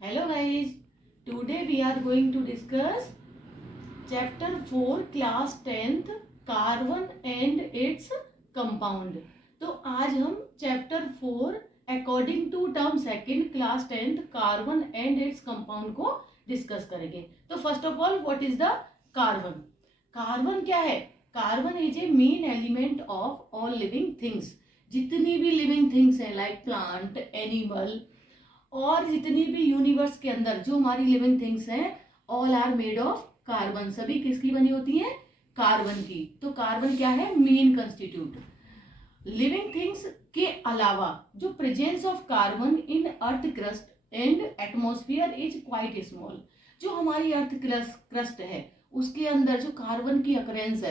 Hello guys, today we are going to discuss chapter 4 class 10th carbon and its compound. तो आज हम chapter 4 according to term second class 10th carbon and its compound को discuss करेंगे. तो first of all what is the carbon. Carbon क्या है? Carbon is a main element of all living things. जितनी भी लिविंग थिंग्स हैं like plant, animal और जितनी भी यूनिवर्स के अंदर जो हमारी लिविंग थिंग्स हैं all are made of carbon. सभी किसकी बनी होती हैं? कार्बन की. तो कार्बन क्या है? Main constitute. लिविंग थिंग्स के अलावा जो presence of carbon in earth crust and atmosphere is quite small. जो हमारी अर्थ क्रस्ट है उसके अंदर जो कार्बन की अकरेंस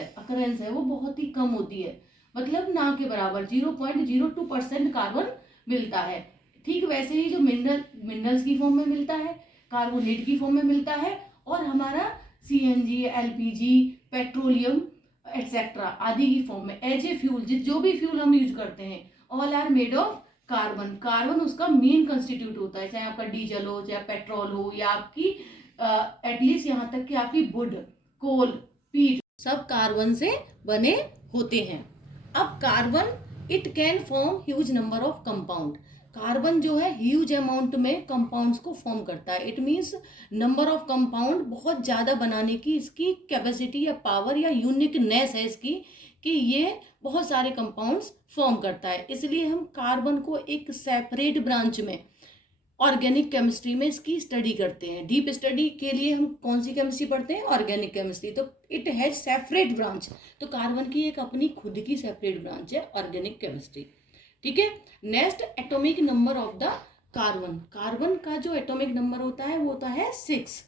है वो बहुत ही कम होती है. मतलब ना के बराबर 0.02% कार्बन मिलता है. ठीक वैसे ही जो मिनरल्स की फॉर्म में मिलता है, कार्बोनेट की फॉर्म में मिलता है और हमारा CNG, LPG, पेट्रोलियम एक्सेट्रा आदि की फॉर्म में एज ए फ्यूल. जो भी फ्यूल हम यूज करते हैं all are made of carbon. Carbon उसका मेन कंस्टिट्यूट होता है, चाहे आपका डीजल हो, चाहे पेट्रोल हो, या आपकी एटलीस्ट यहाँ तक कि आपकी वुड, कोल, पीट सब कार्बन से बने होते हैं. अब carbon it can form huge number of compound. Carbon जो है ह्यूज अमाउंट में कंपाउंड्स को फॉर्म करता है. It means number of compound बहुत ज़्यादा बनाने की इसकी कैपेसिटी या पावर या यूनिकनेस है इसकी कि ये बहुत सारे कंपाउंड्स फॉर्म करता है. इसलिए हम कार्बन को एक सेपरेट ब्रांच में ऑर्गेनिक केमिस्ट्री में इसकी स्टडी करते हैं. डीप स्टडी के लिए हम कौन सी केमिस्ट्री पढ़ते हैं? Organic chemistry. तो इट हैज सेपरेट ब्रांच. तो कार्बन की एक अपनी खुद की सेपरेट ब्रांच है ऑर्गेनिक केमिस्ट्री. ठीक है. Next, atomic number of the carbon. Carbon का जो एटॉमिक नंबर होता है वो होता है 6.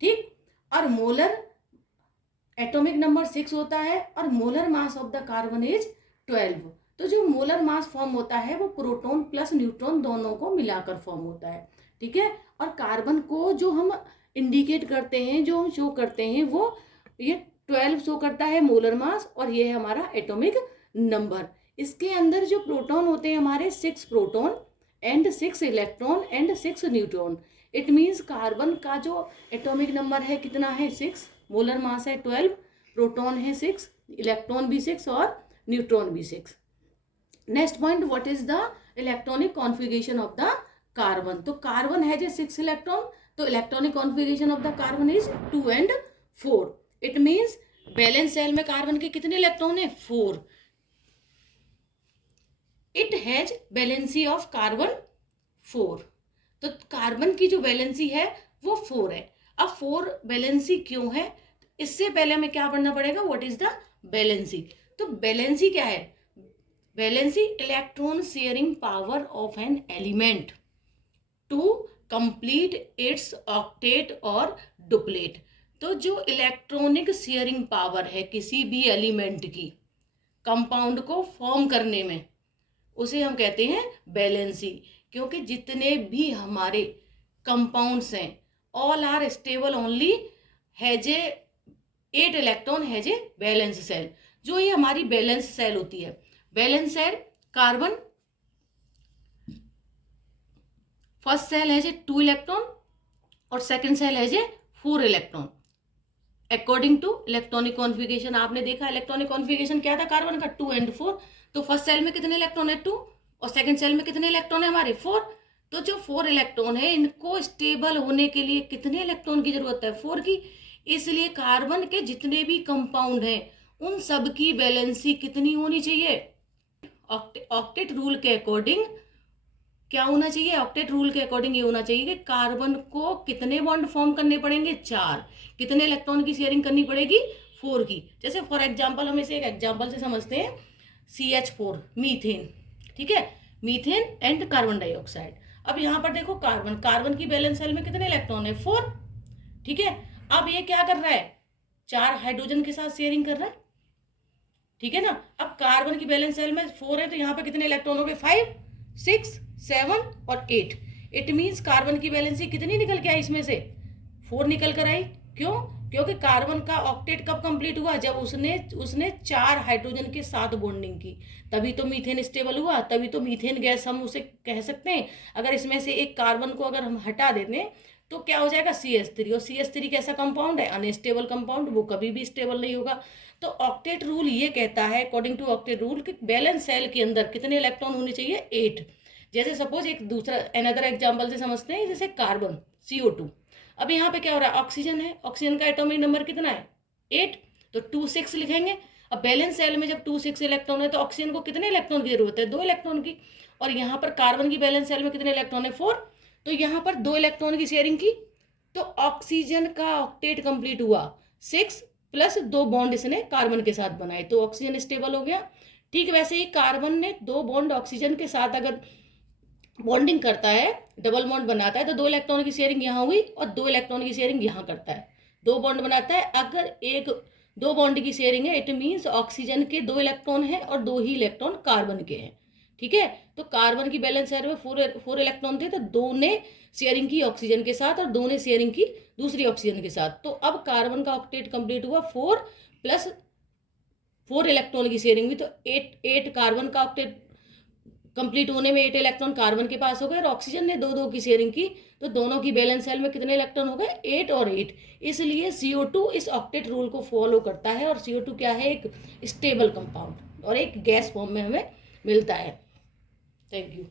ठीक. और मोलर एटॉमिक नंबर 6 होता है और molar mass of the carbon is 12. तो जो मोलर मास फॉर्म होता है वो प्रोटॉन प्लस न्यूट्रॉन दोनों को मिलाकर फॉर्म होता है. ठीक है. और कार्बन को जो हम इंडिकेट करते हैं, जो हम शो करते हैं, वो ये 12 शो करता है मोलर मास और ये है हमारा एटॉमिक नंबर. इसके अंदर जो प्रोटॉन होते हैं हमारे 6 proton and 6 electron and 6 neutron. It means carbon का जो एटॉमिक नंबर है कितना है? 6. मोलर मास है 12, प्रोटॉन है 6, इलेक्ट्रॉन भी 6 और न्यूट्रॉन भी 6. Next point, what is the electronic configuration of the carbon. तो कार्बन है जो 6 इलेक्ट्रॉन, तो electronic configuration of the carbon is 2 and 4. It means valence shell में कार्बन के कितने इलेक्ट्रॉन है? 4. It has valency of carbon 4. तो कार्बन की जो वैलेंसी है वो 4 है. अब 4 वैलेंसी क्यों है? इससे पहले हमें क्या पढ़ना पड़ेगा? What is the valency. तो वैलेंसी क्या है? Valency electron sharing power of an element to complete its octet और डुप्लेट. तो जो इलेक्ट्रॉनिक शेयरिंग पावर है किसी भी एलिमेंट की कंपाउंड को फॉर्म करने में, उसे हम कहते हैं वैलेंसी. क्योंकि जितने भी हमारे कंपाउंड्स हैं all are stable only has a 8 electron has a valence shell. जो ये हमारी वैलेंस सेल होती है, valence shell carbon first shell has a 2 electron और second shell has a 4 electron according to electronic configuration. आपने देखा electronic configuration क्या था कार्बन का? 2 and 4. तो फर्स्ट सेल में कितने इलेक्ट्रॉन है? 2. और सेकंड सेल में कितने इलेक्ट्रॉन है हमारे? 4. तो जो 4 इलेक्ट्रॉन है इनको स्टेबल होने के लिए कितने इलेक्ट्रॉन की जरूरत है? 4 की. इसलिए कार्बन के जितने भी कंपाउंड हैं उन सब की वैलेंसी कितनी होनी चाहिए? ऑक्टेट रूल के अकॉर्डिंग क्या होना चाहिए? ऑक्टेट रूल के अकॉर्डिंग ये होना चाहिए कि कार्बन को कितने बॉन्ड फॉर्म करने पड़ेंगे? 4. कितने इलेक्ट्रॉन की शेयरिंग करनी पड़ेगी? 4 की. जैसे फॉर एग्जांपल हम इसे एक एग्जांपल से समझते हैं, CH4 मीथेन. ठीक है. Methane and carbon dioxide. अब यहाँ पर देखो कार्बन की वैलेंस सेल में कितने इलेक्ट्रॉन है? 4. ठीक है. अब ये क्या कर रहा है? 4 हाइड्रोजन के साथ शेयरिंग कर रहा है. ठीक है ना. अब कार्बन की वैलेंस सेल में 4 है तो यहाँ पे कितने इलेक्ट्रॉन हो गए? 5, 6, 7 और 8. इट मीन्स कार्बन की वैलेंसी कितनी निकल के आई? इसमें से 4 निकल कर आई. क्यों? क्योंकि कार्बन का ऑक्टेट कब कंप्लीट हुआ, जब उसने 4 हाइड्रोजन के साथ बॉन्डिंग की, तभी तो मीथेन स्टेबल हुआ, तभी तो मीथेन गैस हम उसे कह सकते हैं। अगर इसमें से एक कार्बन को अगर हम हटा देते हैं तो क्या हो जाएगा CH3, और CH3 कैसा कंपाउंड है, अनस्टेबल कंपाउंड, वो कभी भी स्टेबल नहीं होगा। तो ऑक्टेट रूल ये कहता है, अकॉर्डिंग टू ऑक्टेट रूल, कि बैलेंस सेल के अंदर कितने इलेक्ट्रॉन होने चाहिए, 8। जैसे सपोज एक दूसरा अनदर एग्जांपल से समझते हैं, जैसे कार्बन CO2। अब यहाँ पे क्या हो रहा है, ऑक्सीजन है, ऑक्सीजन का एटॉमिक नंबर कितना है, 8, तो 2 6 लिखेंगे। अब बैलेंस सेल में जब 2 6 इलेक्ट्रॉन है तो ऑक्सीजन को कितने इलेक्ट्रॉन की जरूरत है, 2 इलेक्ट्रॉन की। और यहाँ पर कार्बन की बैलेंस सेल में कितने इलेक्ट्रॉन है, 4, तो यहाँ पर 2 इलेक्ट्रॉन की शेयरिंग की, तो ऑक्सीजन का ऑक्टेट कंप्लीट हुआ, 6 प्लस 2 बॉन्ड इसने कार्बन के साथ बनाए, तो ऑक्सीजन स्टेबल हो गया। ठीक वैसे ही कार्बन ने 2 बॉन्ड ऑक्सीजन के साथ अगर बॉन्डिंग करता है, डबल बॉन्ड बनाता है, तो 2 इलेक्ट्रॉन की शेयरिंग यहाँ हुई और 2 इलेक्ट्रॉन की शेयरिंग यहाँ करता है, 2 बॉन्ड बनाता है। अगर 2 बॉन्ड की शेयरिंग है, इट मीन्स ऑक्सीजन के 2 इलेक्ट्रॉन हैं और 2 ही इलेक्ट्रॉन कार्बन के हैं। ठीक है, तो कार्बन की बैलेंस शेयर में 4 इलेक्ट्रॉन थे, तो 2 ने शेयरिंग की ऑक्सीजन के साथ और 2 ने शेयरिंग की दूसरी ऑक्सीजन के साथ। तो अब कार्बन का ऑक्टेट कंप्लीट हुआ, 4 प्लस 4 इलेक्ट्रॉन की शेयरिंग हुई, तो 8 कार्बन का ऑक्टेट कंप्लीट होने में 8 इलेक्ट्रॉन कार्बन के पास हो गए, और ऑक्सीजन ने 2 की शेयरिंग की, तो दोनों की बैलेंस सेल में कितने इलेक्ट्रॉन हो गए, 8 और 8। इसलिए CO2 इस ऑक्टेट रूल को फॉलो करता है, और CO2 क्या है, एक स्टेबल कंपाउंड और एक गैस फॉर्म में हमें मिलता है। Thank you.